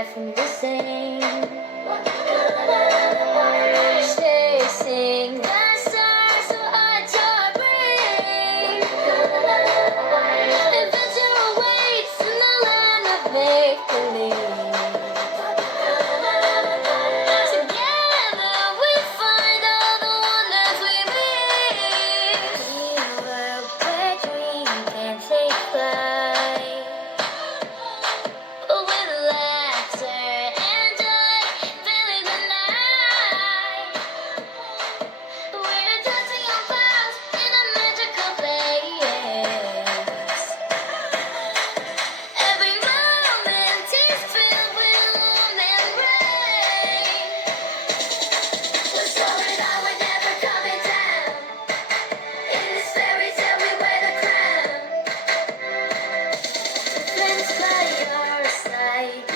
laughing the same. Chasing the stars so I don't break. Adventure awaits in the land of make-believe. Together we find all the wonders we meet. Anywhere where dream can take flight. With laughter and joy, filling the night. We're dancing on clouds in a magical place. Every moment is filled with warmth and rain. The storyline we're never coming down. In this fairy tale we wear the crown. Friends by our side.